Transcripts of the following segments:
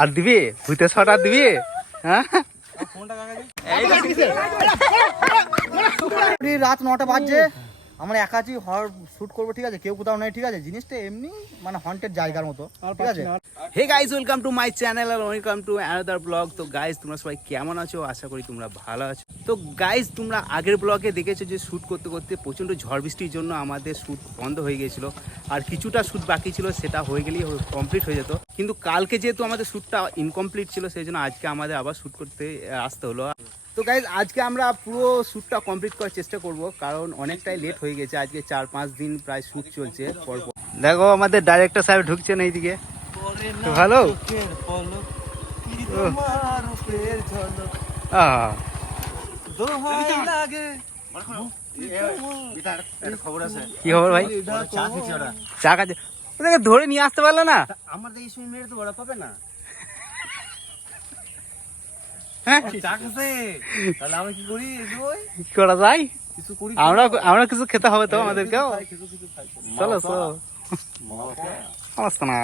আর দিবি ভূতে শট আর দিবি হ্যাঁ রাত 9টা বাজছে, আমরা একাচি হর শুট করবো, ঠিক আছে? কেউ কোথাও নেই, ঠিক আছে? জিনিসটা এমনি মানে হন্টেড জায়গার মতো, ঠিক আছে? Hey guys, welcome to my channel আর ওয়েলকাম টু অ্যানাদার ব্লগ। তো গাইজ, তোমরা সবাই কেমন আছো? আশা করি তোমরা ভালো আছো। তো গাইজ, তোমরা আগের ব্লগে দেখেছো যে শ্যুট করতে করতে প্রচণ্ড ঝড় বৃষ্টির জন্য আমাদের শ্যুট বন্ধ হয়ে গিয়েছিল, আর কিছুটা শ্যুট বাকি ছিল, সেটা হয়ে গেলেই কমপ্লিট হয়ে যেত। কিন্তু কালকে যেহেতু আমাদের শ্যুটটা ইনকমপ্লিট ছিল, সেই জন্য আজকে আমাদের আবার শ্যুট করতে আসতে হলো। তো গাইজ, আজকে আমরা পুরো শ্যুটটা কমপ্লিট করার চেষ্টা করব, কারণ অনেকটাই লেট হয়ে গেছে। আজকে 4-5 দিন প্রায় শ্যুট চলছে পরপর। দেখো আমাদের ডাইরেক্টর সাহেব ঢুকছেন এইদিকে। ভালো কি খবর ভাই? চা খাচ্ছে, ওদেরকে ধরে নিয়ে আসতে পারলো না। আমার দেখি শুনে মেরে তো বড় পাবে না। হ্যাঁ, তাহলে আমরা কি করি? কি করা যায়? কিছু করি, আমরা কিছু খেতে হবে তো আমাদেরকেও। চলো চলো, সমস্যা না।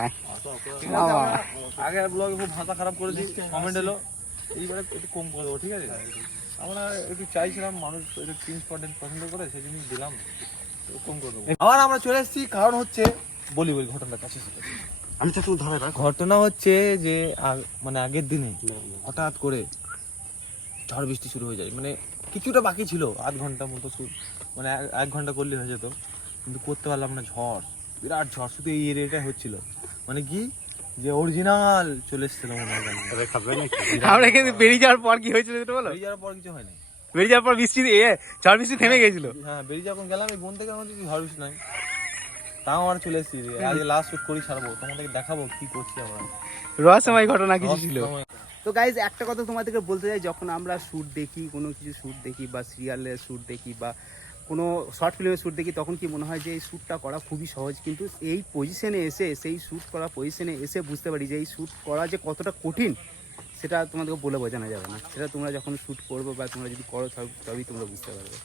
আগে ব্লগে খুব ভাষা খারাপ করেছি, কমেন্ট এলো, এইবারে একটু কম করে দেবো, ঠিক আছে? আমরা একটু চাইছিলাম মানুষ একটু ক্রিঞ্জ কন্টেন্ট পছন্দ করে, সেই জন্য দিলাম, কম করে দেবো। আবার আমরা চলে এসেছি, কারণ হচ্ছে বলি ঘটনার কাছে। আমি তো একটু ধরে ঘটনা হচ্ছে যে মানে আগের দিনে হঠাৎ করে ঝড় বৃষ্টি শুরু হয়ে যায়। মানে কিছুটা বাকি ছিল, আধ ঘন্টার মতো মানে 1 ঘন্টা করলে হয়ে যেত, কিন্তু করতে পারলাম না। ঝড়, বিরাট ঝড়, শুধু এই এরিয়াটাই হচ্ছিল। মানে কি যে অরিজিনাল চলে এসেছিল মনে হয়। আমরা কিন্তু বেরিয়ে যাওয়ার পর কি হয়েছিল সেটা বলো। বেরিয়ে যাওয়ার পর কিছু হয়নি, বেরিয়ে যাওয়ার পর বৃষ্টি ঝড় বৃষ্টি থেমে গেছিল। হ্যাঁ, বেরিয়ে যখন গেলাম এই বোন থেকে আমার কিছু ঝড় বৃষ্টি নাই, তাও আমরা চলে এসেছি। আজকে লাস্ট শুট করি, ছাড়বো, তোমাদেরকে দেখাবো কি করছি আমরা। রহস্যময় ঘটনা কিছু ছিল। তো গাইজ, একটা কথা তোমাদেরকে বলতে চাই, যখন আমরা শ্যুট দেখি, কোনো কিছু শ্যুট দেখি বা সিরিয়ালের শ্যুট দেখি বা কোনো শর্ট ফিল্মের শ্যুট দেখি, তখন কি মনে হয় যে এই শ্যুটটা করা খুবই সহজ, কিন্তু এই পজিশনে এসে, সেই শ্যুট করা পজিশনে এসে বুঝতে পারি যে এই শ্যুট করা যে কতটা কঠিন, সেটা তোমাদেরকে বলে বোঝানো যাবে না। সেটা তোমরা যখন শ্যুট করবে বা তোমরা যদি করো তবেই তোমরা বুঝতে পারবে।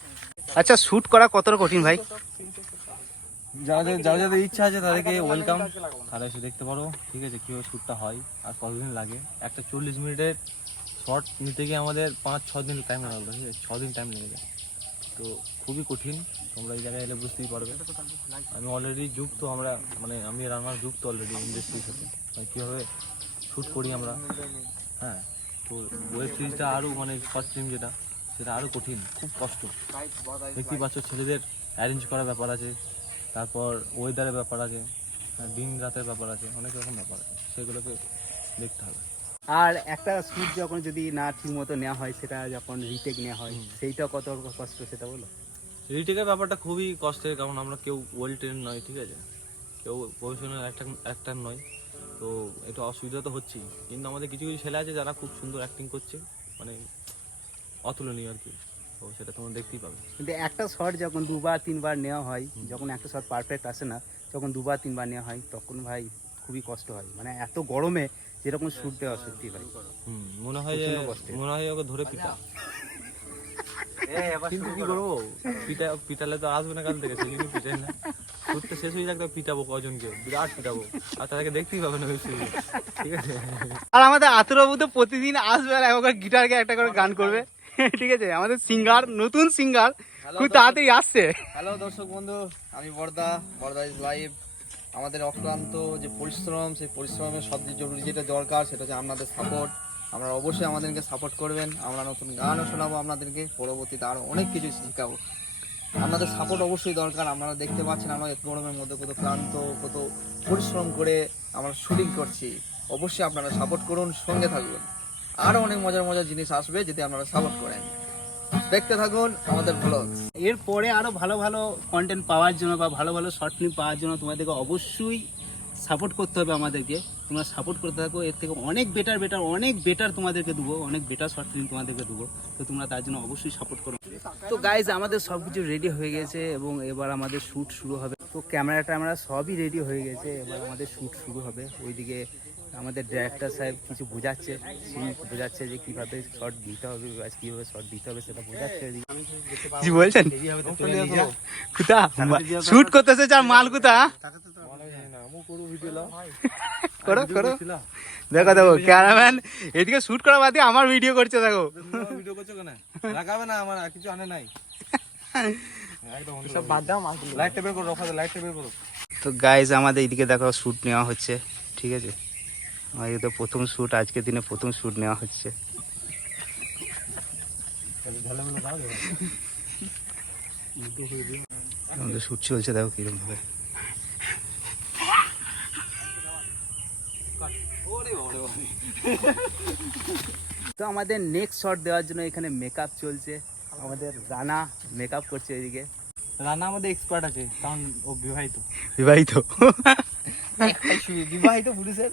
আচ্ছা, শ্যুট করা কতটা কঠিন ভাই? যাদের ইচ্ছা আছে তাদেরকে ওয়েলকাম, তারা এসে দেখতে পারো, ঠিক আছে? কীভাবে শ্যুটটা হয় আর কতদিন লাগে। একটা 40 মিনিটের শর্ট নিতে গিয়ে আমাদের 5-6 দিন টাইম লাগলো, ঠিক আছে? 6 দিন টাইম লেগে যায়, তো খুবই কঠিন। তোমরা এই জায়গায় এলে বুঝতেই পারবে। আমি অলরেডি যুক্ত, আমরা মানে আমি রান্নার যুক্ত অলরেডি ইন্ডাস্ট্রির সাথে, মানে কীভাবে শ্যুট করি আমরা। হ্যাঁ, তো ওয়েব সিরিজটা আরও মানে শর্ট ফিল্ম যেটা, সেটা আরও কঠিন, খুব কষ্ট। দেখতেই পাচ্ছ, ছেলেদের অ্যারেঞ্জ করার ব্যাপার আছে, তারপর ওয়েদারের ব্যাপার আছে, দিন রাতের ব্যাপার আছে, অনেক রকম ব্যাপার আছে, সেগুলোকে দেখতে হবে। আর একটা শ্যুট যখন যদি না ঠিক মতো নেওয়া হয়, সেটা যখন রিটেক নেওয়া হয়, সেইটা কত কষ্ট সেটা বলো। রিটেকের ব্যাপারটা খুবই কষ্টের, কারণ আমরা কেউ ওয়েল ট্রেন নয়, ঠিক আছে? কেউ প্রফেশনাল অ্যাক্টর নয়, তো একটু অসুবিধা তো হচ্ছেই। কিন্তু আমাদের কিছু কিছু ছেলে আছে যারা খুব সুন্দর অ্যাক্টিং করছে, মানে অতুলনীয় আর কি, তো সেটা তোমরা দেখতেই পাবে। কিন্তু একটা শট যখন 2-3 বার নেওয়া হয়, যখন একটা শট পারফেক্ট আসে না, যখন 2-3 বার নেওয়া হয়, তখন ভাই খুবই কষ্ট হয়। মানে এত গরমে যেরকম শ্যুট দেওয়া, সত্যি ভাই মনে হয় ওকে ধরে পিটা, কিন্তু কি করবো, পিটালে তো আসবে না কাল থেকে, সেই জন্য পিটাই না। শ্যুটটা শেষ হয়ে যাক, পিটাবো কজনকে, বিরাট পিটাবো, আর তাদেরকে দেখতেই পাবে না, ঠিক আছে? আর আমাদের আতুরবাবু তো প্রতিদিন আসবে আর একবার গিটারকে একটা করে গান করবে, ঠিক আছে? আমাদের সিঙ্গার, নতুন সিঙ্গার খুব তাড়াতাড়ি আসছে। হ্যালো দর্শক বন্ধু, আমি বর্দা ইজ লাইভ। আমাদের অক্লান্ত যে পরিশ্রম, সেই পরিশ্রমের সবচেয়ে জরুরি যেটা দরকার, সেটা হচ্ছে আপনাদের সাপোর্ট। আপনারা অবশ্যই আমাদেরকে সাপোর্ট করবেন। আমরা নতুন গানও শোনাবো আপনাদেরকে, পরবর্তীতে আরও অনেক কিছু শেখাবো। আপনাদের সাপোর্ট অবশ্যই দরকার। আপনারা দেখতে পাচ্ছেন আমরা গরমের মধ্যে কত ক্লান্ত, কত পরিশ্রম করে আমরা শুটিং করছি। অবশ্যই আপনারা সাপোর্ট করুন, সঙ্গে থাকুন। আরও অনেক মজার মজার জিনিস আসবে যদি আপনারা সাপোর্ট করেন। দেখতে থাকুন আমাদের ব্লগ। এরপরে আরো ভালো ভালো কন্টেন্ট পাওয়ার জন্য বা ভালো ভালো শর্ট ফিল্ম পাওয়ার জন্য তোমাদেরকে অবশ্যই সাপোর্ট করতে হবে আমাদেরকে। তোমরা সাপোর্ট করতে থাকো, এর থেকে অনেক বেটার তোমাদেরকে দেবো, অনেক বেটার শর্ট ফিল্ম তোমাদেরকে দেবো। তো তোমরা তার জন্য অবশ্যই সাপোর্ট করো। তো গাইজ, আমাদের সব কিছু রেডি হয়ে গেছে এবং এবার আমাদের শ্যুট শুরু হবে। তো ক্যামেরা সবই রেডি হয়ে গেছে, এবার আমাদের শ্যুট শুরু হবে। ওইদিকে আমাদের ডিরেক্টর সাহেব কিছু বোঝাচ্ছে, বোঝাচ্ছে যে কিভাবে শর্ট দিতে হবে, কিভাবে শর্ট দিতে হবে সেটা বোঝাচ্ছে। কি বলছেন কুতা শুট করতেছে চার মাল কুতা করো করো দেখো দেখো ক্যামেরাম্যান এদিকে শুট করা বাদ দিয়ে আমার ভিডিও করছে দেখো। ভিডিও করছো কেন? লাগাবে না, আমার আর কিছু আনে নাই। লাইটটা বের করো, লাইটটা বের করো। তো গাইজ আমাদের এদিকে দেখো শ্যুট নেওয়া হচ্ছে, ঠিক আছে। আমাদের তো প্রথম শ্যুট, আজকের দিনে প্রথম শ্যুট নেওয়া হচ্ছে। আমাদের শ্যুট চলছে দেখো কিরকম ভাবে। তো আমাদের নেক্সট শট দেওয়ার জন্য এখানে মেকআপ চলছে, আমাদের রানা মেকআপ করছে এদিকে। রান্না আমাদের এক্সপার্ট আছে, কারণ ও বিবাহিত। বিবাহিত বিবাহিত পুরুষের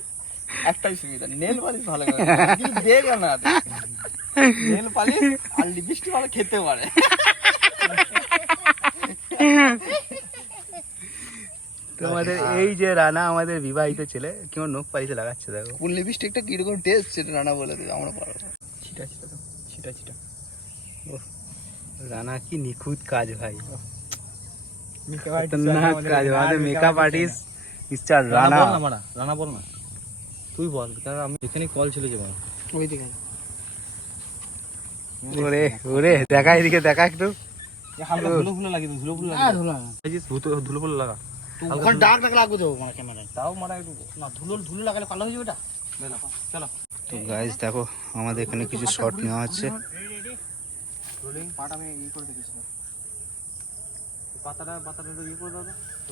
একটাই সুবিধা, নেল পালিশ ভালো করে কিন্তু দেখে না, নেল পালিশ আর লিপস্টিক ভালো খেতে পারে। তোমাদের এই যে রানা আমাদের বিবাহিত ছেলে কেমন নখ পালিশে লাগাচ্ছে দেখো। কোন লিপস্টিকটা কিরকম টেস্ট সেটা রানা বলে দেবে, আমরা পারবো না। ছিটা ছিটা দাও, ছিটা ছিটা। রানা কি নিখুঁত কাজ ভাই, খতরনাক কাজ। আমাদের makeup artist mister Rana. Rana বল না, তুই বল, কারণ আমি এখানে কল ছিল যে ভাই। ওই দিকে ওরে ওরে দেখা এদিকে দেখা একটু। হালকা ধুলো ফুলো লাগিয়ে দাও, ধুলো ফুলো হ্যাঁ লাগিয়ে ধুলো ধুলো ফুলো লাগা। ওখানে ডার্ক ডার্ক লাগবে তো মানে ক্যামেরায়, তাও মারা একটু না ধুলো ধুলো লাগালে কালো হয়ে যাবে এটা। চলো তো গাইজ দেখো আমাদের এখানে কিছু শট নেওয়া হচ্ছে। রোলিং পাট আমি ই করে দেখেছি, পাতাটা একটু ই করে দাও,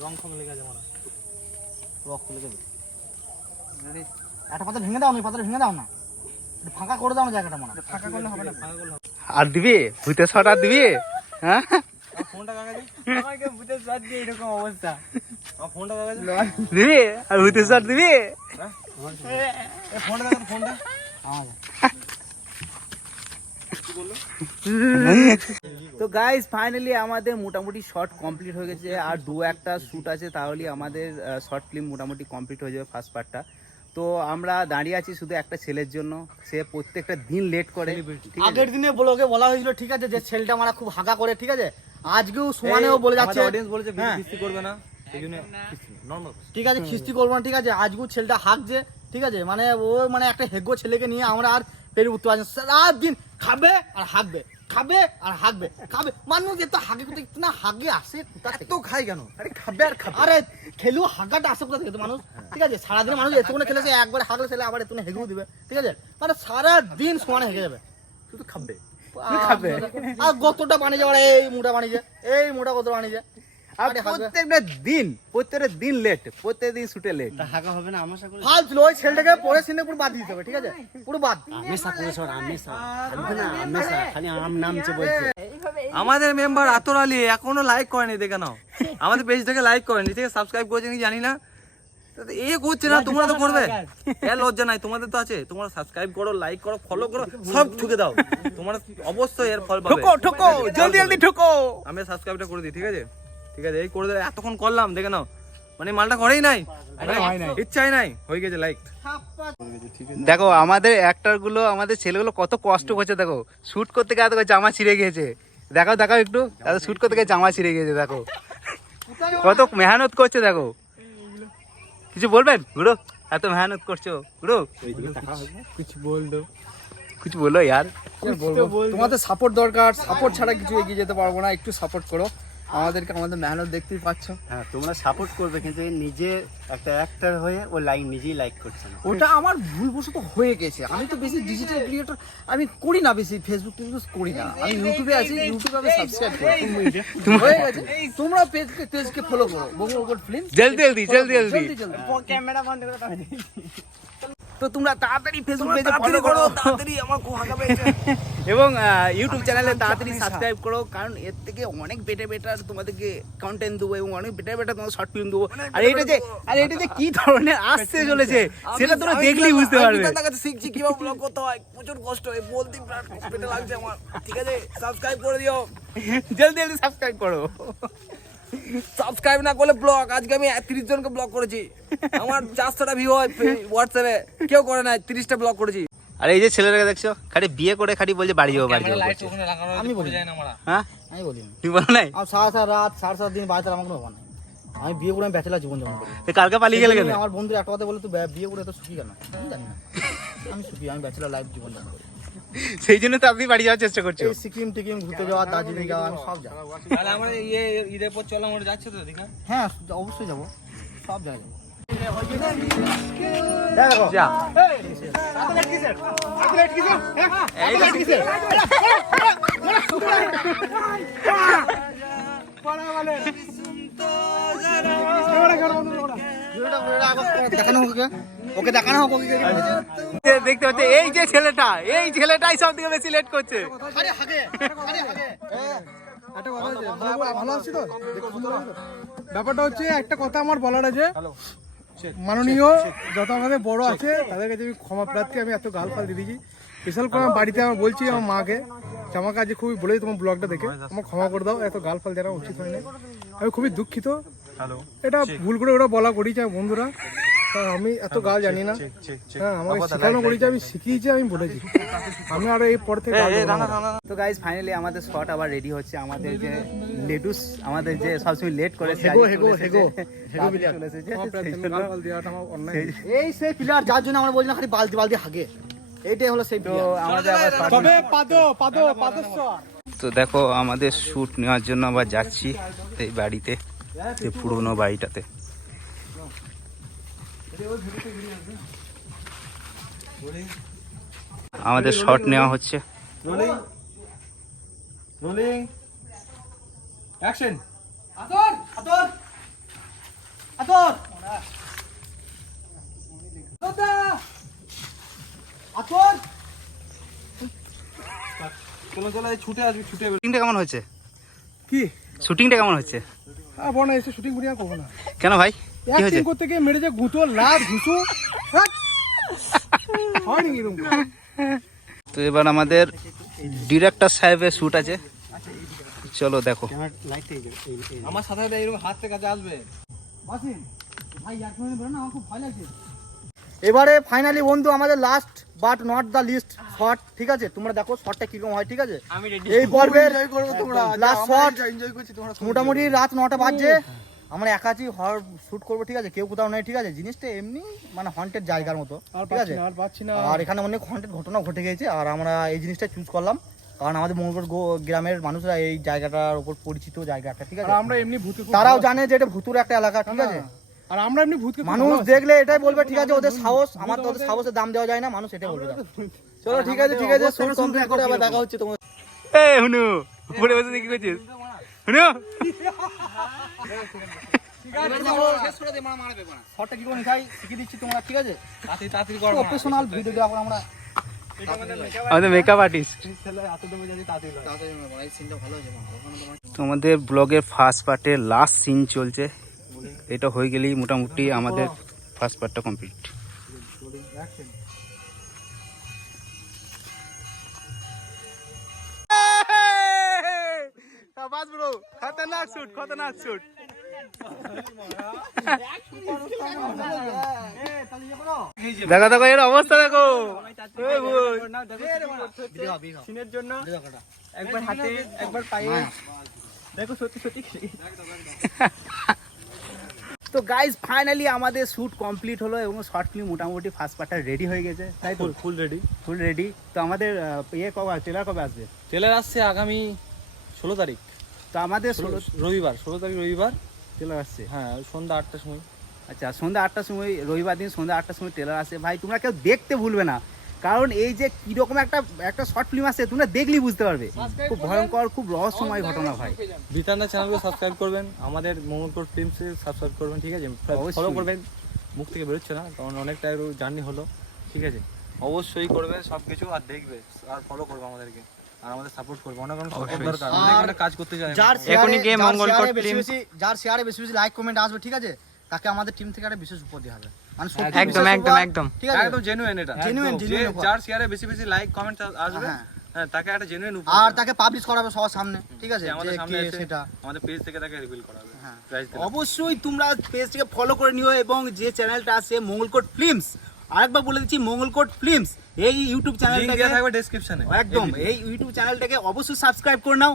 রং ফং লেগে যাবে, মারা রক খুলে যাবে। একটা পাতা ভেঙে দাও না, পাতাটা ভেঙে দাও না, একটু ফাঁকা করে দাও না জায়গাটা, মনে ফাঁকা করলে হবে না। ফাঁকা করলে হবে। আর দিবি ভূতে শট আর দিবি? হ্যাঁ ফোনটা কাগজে আমাকে বুঝে সাথ দিয়ে এরকম অবস্থা, আমার ফোনটা কাগজে দিবি আর ভূতে শট দিবি? এই ফোনটা দাও, ফোনটা তো গাইজ ফাইনালি আমাদের মোটামুটি শর্ট কমপ্লিট হয়ে গেছে, আর দু একটা শ্যুট আছে, তাহলে আমাদের শর্ট ফিল্ম মোটামুটি কমপ্লিট হয়ে যাবে ফার্স্ট পার্টটা। তো আমরা দাঁড়িয়ে আছি শুধু একটা ছেলের জন্য, সে প্রত্যেকটা দিন লেট করে। ঠিক আছে? আগের দিনে ব্লগে বলা হয়েছিল ঠিক আছে যে ছেলেটা মারা খুব হাগা করে, ঠিক আছে, আজকেও সমানেও বলে যাচ্ছে অডিয়েন্স বলেছে হ্যাঁ। বৃষ্টি করবে না, সেই জন্য নরমাল। ঠিক আছে খিস্তি করবো না, ঠিক আছে, আজকেও ছেলেটা হাঁকছে, ঠিক আছে, মানে ও মানে একটা হেগো ছেলেকে নিয়ে আমরা আর পেরে উঠতে পারছি না। সারাদিন খাবে আর হাঁকবে, খাবে আর হাঁকবে, খাবে। মানুষ এত হাগে কোথা থেকে না হাগে আসে কোথা থেকে? তো খাই কেন? আরে খাবে আর খাবে। আরে খেলেও হাগাটা আসে কোথা থেকে তো মানুষ, ঠিক আছে, সারাদিন মানুষ এতক্ষণে খেলেছে, একবার হাগলে ছেলে আবার এতক্ষণে হেগেও দিবে, ঠিক আছে, মানে সারাদিন সমানে হেগে যাবে, শুধু খাবে। খাবে আর গতটা বানিয়ে যাবে, এই মোটা বানিয়ে যায়, এই মোটা কত বানিয়ে যায়, আর প্রত্যেকটা দিন লেট, প্রত্যেক দিন শুটে লেট। হাগা হবে না আমার সাথে ফাল ছিল। ওই ছেলেটাকে পরে সিনে পুরো বাদ দিতে হবে, ঠিক আছে, পুরো বাদ। আমাদের মেম্বার আতর আলী এখনো লাইক করেনি, দেখে নাও আমাদের পেজটাকে লাইক করেনি, ঠিক আছে, সাবস্ক্রাইব করেছে কি জানি না, এ করছে না, তোমরা তো করবে, এর লজ্জা নাই, তোমাদের তো আছে, তোমরা সাবস্ক্রাইব করো, লাইক করো, ফলো করো, সব ঠুকে দাও, তোমরা অবশ্যই এর ফল পাবে। ঠোকো ঠোকো জলদি জলদি ঠোকো। আমি সাবস্ক্রাইবটা করে দিই, ঠিক আছে, ঠিক আছে, এই করে দিলে এতক্ষণ করলাম, দেখে নাও, মানে মালটা করেই নাই, ইচ্ছাই নাই, হয়ে গেছে লাইক। দেখো আমাদের অ্যাক্টর গুলো, আমাদের ছেলেগুলো কত কষ্ট করছে, দেখো শুট করতে গিয়ে দেখো জামা ছিঁড়ে গিয়েছে, দেখাও দেখাও একটু, শুট করতে গিয়ে জামা ছিঁড়ে গিয়েছে, দেখো কত মেহনত করছে, দেখো। কিছু বলবেন গুরু, এত মেহনত করছো গুরু, কিছু বলো ইয়ার। তোমাদের সাপোর্ট দরকার, সাপোর্ট ছাড়া কিছু এগিয়ে যেতে পারবো না, একটু সাপোর্ট করো আমাদেরকে, আমাদের মেহনত দেখতেই পাচ্ছ। হ্যাঁ তোমরা সাপোর্ট করবে, কিন্তু নিজে একটা অ্যাক্টর হয়ে ও নিজেই লাইক করছে না। ওটা আমার ভুলবশত হয়ে গেছে, আমি তো বেশি ডিজিটাল ক্রিয়েটর আমি করি না, বেশি ফেসবুক টেসবুক করি না, আমি ইউটিউবে আছি, ইউটিউবে আমি সাবস্ক্রাইব করি, হয়ে গেছে। তোমরা পেজকে ফলো করো, বঙ্গল ফিল্ম, জলদি জলদি জলদি জলদি। জলদি জলদি। ক্যামেরা বন্ধ করে দাও। তো তোমরা তাড়াতাড়ি ফেসবুক পেজে ফলো করো, তাড়াতাড়ি আমার খুব হাঁকা পেয়েছে। এবং ইউটিউব চ্যানেলে তাড়াতাড়ি সাবস্ক্রাইব করো, কারণ এর থেকে অনেক বেটার তোমাদেরকে কন্টেন্ট দেবো, এবং অনেক বেটার তোমার শর্ট ফিল্ম দেবো। আর এটা যে কি ধরনের আসতে চলেছে সেটা তোমরা দেখলেই বুঝতে পারবে। শিখছি কিভাবে ব্লগ করতে হয়, প্রচুর কষ্ট হয়, বলতে পেটে লাগছে আমার, ঠিক আছে, সাবস্ক্রাইব করে দিও, জলদি জলদি সাবস্ক্রাইব করো। সাবস্ক্রাইব না করলে ব্লক, আজকে আমি 30 জনকে ব্লক করেছি। আমার 400টা ভিউ হয় হোয়াটসঅ্যাপে, কেউ করে না, 30টা ব্লক করেছি। আর এই যে ছেলেটাকে দেখছো খালি বিয়ে করে খালি বলছে বাড়ি যাবো বাড়ি যাবো করছে। আমি বলি হ্যাঁ আমি বলি তুমি বলো নাই আর সারা রাত 7.5 দিন বাড়িতে আমার কোনো ব্যাপার নাই। আমি বিয়ে করে আমি ব্যাচেলার জীবন যাপন করি। তো কালকে পালিয়ে গেলে কেন? আমার বন্ধু একটা কথা বলে, তুই বিয়ে করে তো সুখী কেন? আমি জানি না, আমি সুখী, আমি ব্যাচেলার লাইফ জীবন যাপন করি। সেই জন্য তো আপনি বাড়ি যাওয়ার চেষ্টা করছো। এই সিকিম টিকিম ঘুরতে যাওয়া, দার্জিলিং যাওয়া, আমি সব যাই। তাহলে আমরা ঈদের পর চলো, আমরা যাচ্ছি তো দীঘা। হ্যাঁ অবশ্যই যাবো, সব জায়গায় যাবো। যা দেখানো হোক ওকে, দেখানো হোক ওকে। দেখতে পাচ্ছি এই ছেলেটাই সব থেকে বেশি লেট করছে। ভালো আছি তো? ব্যাপারটা হচ্ছে একটা কথা আমার বলার আছে, মাননীয় যত আমাদের বড় আছে তাদের কাছে আমি ক্ষমা প্রার্থী। আমি এত গাল ফাল দিয়ে দিয়েছি, স্পেশাল করে আমার বাড়িতে আমার বলছি আমার মাকে যে আমাকে আজ খুবই বলেছি তোমার ব্লগটা দেখে আমার ক্ষমা করে দাও, এত গাল ফাল দেওয়া উচিত হয় না। আমি খুবই দুঃখিত, এটা ভুল করে ওরা বলা করেছে বন্ধুরা। আমি এত গাল জানি না, হ্যাঁ আমাকে শেখানো করেছে, আমি শিখিয়েছি, আমি বলেছি। আমি আরো এই পর থেকে তো গাইজ ফাইনালি আমাদের শট আবার রেডি হচ্ছে। আমাদের যে লেডুস আমাদের যে সবসময় লেট করে এই সেই প্লেয়ার যার জন্য আমরা বলি না খালি বালতি বালতি হাগে, এইটাই হলো সেই তো আমাদের আবার তো দেখো আমাদের শুট নেওয়ার জন্য আবার যাচ্ছি এই বাড়িতে, এই পুরোনো বাড়িটাতে। আমাদের শট নেওয়া হচ্ছে। Rolling action. ছুটে আসবি, ছুটে শুটিংটা কেমন হচ্ছে? কি শুটিংটা কেমন হচ্ছে? বনা এসে শুটিং করি আর করবো না। কেন ভাই কি হয়েছে? অ্যাক্টিং করতে গিয়ে মেরেছে ঘুঁটো লাভ ঘুঁটো, হয়নি এরকম। তো এবার আমাদের ডিরেক্টর সাহেবের শুট আছে, চলো দেখো। আমার সাথে সাথে এরকম হাত থেকে কাছে আসবে। এবারে ফাইনালি বন্ধু আমাদের last but not the least shot, ঠিক আছে? তোমরা দেখো শটটা কিরকম হয়, ঠিক আছে? এই পর্বের লাস্ট শট মোটামুটি রাত 9টা বাজছে, আমরা একাচি হর শুট করবো, ঠিক আছে? কেউ কোথাও নেই, ঠিক আছে? জিনিসটা এমনি মানে হন্টেড জায়গার মতো, ঠিক আছে? আর এখানে অনেক হন্টেড ঘটনা ঘটে গেছে, আর আমরা এই জিনিসটা চুজ করলাম কারণ আমাদের মঙ্গলপুর গ্রামের মানুষরা এই জায়গাটার উপর পরিচিত জায়গাটা, ঠিক আছে? আমরা এমনি ভূতে তারাও জানে যে এটা ভুতুর একটা এলাকা, ঠিক আছে? আর আমরা এমনি ভূতকে মানুষ দেখলে এটাই বলবে, ঠিক আছে? ওদের সাহস, আমার তো ওদের সাহসের দাম দেওয়া যায় না, মানুষ এটাই বলবে। চলো ঠিক আছে, ঠিক আছে, শুট কমপ্লিট করে আবার দেখা হচ্ছে তোমার। এই হুনু উপরে বসে কি করছিস হুনু? শটটা কি করে নিতে হয় শিখিয়ে দিচ্ছি তোমরা, ঠিক আছে? তাড়াতাড়ি করো, প্রফেশনাল ভিডিওগ্রাফার আমরা। আমাদের মেকআপ আর্টিস্ট। তো আমাদের ব্লগের ফার্স্ট পার্টের লাস্ট সিন চলছে, এটা হয়ে গেলেই মোটামুটি আমাদের ফার্স্ট পার্টটা কমপ্লিট। খতরনাক শুট, খতরনাক শুট। দেখো দেখো এর অবস্থা দেখো। সিনের জন্য একবার হাতে একবার পায়ে দেখো, সত্যি সত্যি। তো গাইজ ফাইনালি আমাদের শ্যুট কমপ্লিট হলো এবং শর্ট ফিল্ম মোটামুটি ফার্স্ট পার্টটা রেডি হয়ে গেছে, তাই তো? Full ready, full ready. তো আমাদের ইয়ে কবে, ট্রেলার কবে আসবে? ট্রেলার আসছে আগামী 16 তারিখ, তো আমাদের রবিবার, 16 তারিখ রবিবার ট্রেলার আসছে। হ্যাঁ সন্ধ্যা 8টার সময়। আচ্ছা সন্ধ্যা 8টার সময়, রবিবার দিন সন্ধ্যা 8টার সময় ট্রেলার আসে। ভাই তোমরা কেউ দেখতে ভুলবে না, কারণ এই যে কিরকম একটা শর্ট ফিল্ম আসছে তোমরা দেখলেই বুঝতে পারবে। খুব ভয়ঙ্কর, খুব রহস্যময় ঘটনা ভাই। বিতানদা চ্যানেলকে সাবস্ক্রাইব করবেন, আমাদের মঙ্গলপুর ফিল্মসে সাবস্ক্রাইব করবেন, ঠিক আছে? ফলো করবেন, মুখ থেকে বেরোচ্ছে না কারণ অনেকটা জার্নি হলো, ঠিক আছে? অবশ্যই করবে সব কিছু, আর দেখবে আর ফলো করবে আমাদেরকে, আর আমাদের সাপোর্ট করবে। অনেক অনেক সাপোর্ট দরকার, অনেক অনেক কাজ করতে চাই। যার শেয়ারে বেশি বেশি লাইক কমেন্ট আসবে, ঠিক আছে? তাকে আমাদের টিম থেকে একটা বিশেষ উপহার দেওয়া হবে, মানে একদম একদম একদম, ঠিক আছে? একদম জেনুইন, এটা জেনুইন। যার শেয়ারে বেশি বেশি লাইক কমেন্ট আসবে, হ্যাঁ তাকে একটা জেনুইন উপহার, আর তাকে পাবলিশ করাবে সবার সামনে, ঠিক আছে? আমাদের সামনে সেটা আমাদের পেজ থেকে তাকে রিভিল করা হবে। প্রাইজ অবশ্যই তোমরা পেজটাকে ফলো করে নিও এবং যে চ্যানেলটা আছে মঙ্গলকোট ফিল্মস, আরেকবার বলে দিচ্ছি মঙ্গলকোট ফিল্মস, এই ইউটিউব লিংক দেওয়া চ্যানেলটাকে থাকবে ডেসক্রিপশনে। একদম এই ইউটিউব চ্যানেলটাকে অবশ্যই সাবস্ক্রাইব করে নাও।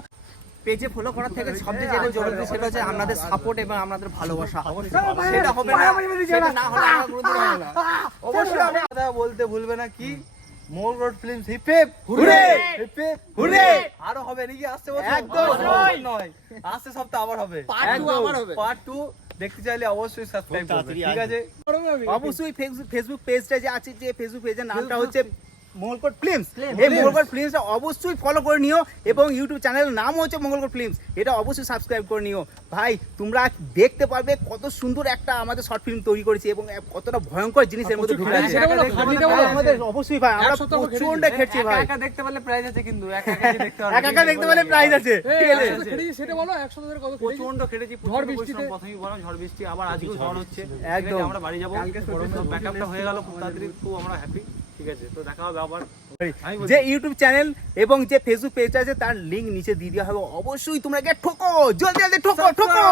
পেজে ফলো করার থেকে সবচেয়ে যেটা জরুরি সেটা হচ্ছে আপনাদের সাপোর্ট এবং আপনাদের ভালোবাসা। সেটা হবে না, সেটা না হলে আমরা কোনোদিন হবে না। অবশ্যই আমরা কথা বলতে ভুলবে না কি more road films hip hip hurray! Hip hip hurray! আরো হবে নাকি আসছে বছর? একদম। নয় আসছে সপ্তাহ আবার হবে Part two আবার হবে। পার্ট 2 দেখতে চাইলে অবশ্যই সাবস্ক্রাইব করবে, ঠিক আছে? অবশ্যই ফেসবুক পেজটা যে আছে, যে ফেসবুক পেজের নামটা হচ্ছে মঙ্গলকোট ফিল্মস, এই মঙ্গলকোট ফিল্মসটা অবশ্যই ফলো করে নিও এবং ইউটিউব চ্যানেলের নাম হচ্ছে মঙ্গলকোট ফিল্মস, এটা অবশ্যই সাবস্ক্রাইব করে নিও। ভাই তোমরা দেখতে পারবে কত সুন্দর একটা আমাদের শর্ট ফিল্ম তৈরি করেছি এবং কতটা ভয়ঙ্কর জিনিস এর মধ্যে ঢুকে আছে। সেটা বলো, খাটনিটা বলো। আমাদের অবশ্যই ভাই আমরা এক সপ্তাহ খেটেছি। প্রচন্ড খেটছি ভাই, একা দেখতে পারলে প্রাইজ আছে কিন্তু একা একা দেখতে পারবে একা একা দেখতে পেলে প্রাইজ আছে। এই, ঠিক আছে? একসাথে খেটেছি, সেটা বলো, একসাথে ধরে কত খেটেছি? প্রচন্ড খেটেছি, ঝড় বৃষ্টিতে। প্রথমেই বলো ঝড় বৃষ্টি, আবার আজকেও ঝড় হচ্ছে। একদম। ঠিক আছে, আমরা বাড়ি যাবো, ব্যাকআপটা হয়ে গেল খুব তাড়াতাড়ি, খুব আমরা হ্যাপি। ঠিক আছে, তো দেখা হবে আবার। আমি বলছি- যে ইউটিউব চ্যানেল এবং যে ফেসবুক পেজ আছে তার লিংক নিচে দিয়ে দেওয়া হবে, অবশ্যই তোমরা গিয়ে ঠোকো, জলদি জলদি ঠোকো ঠোকো।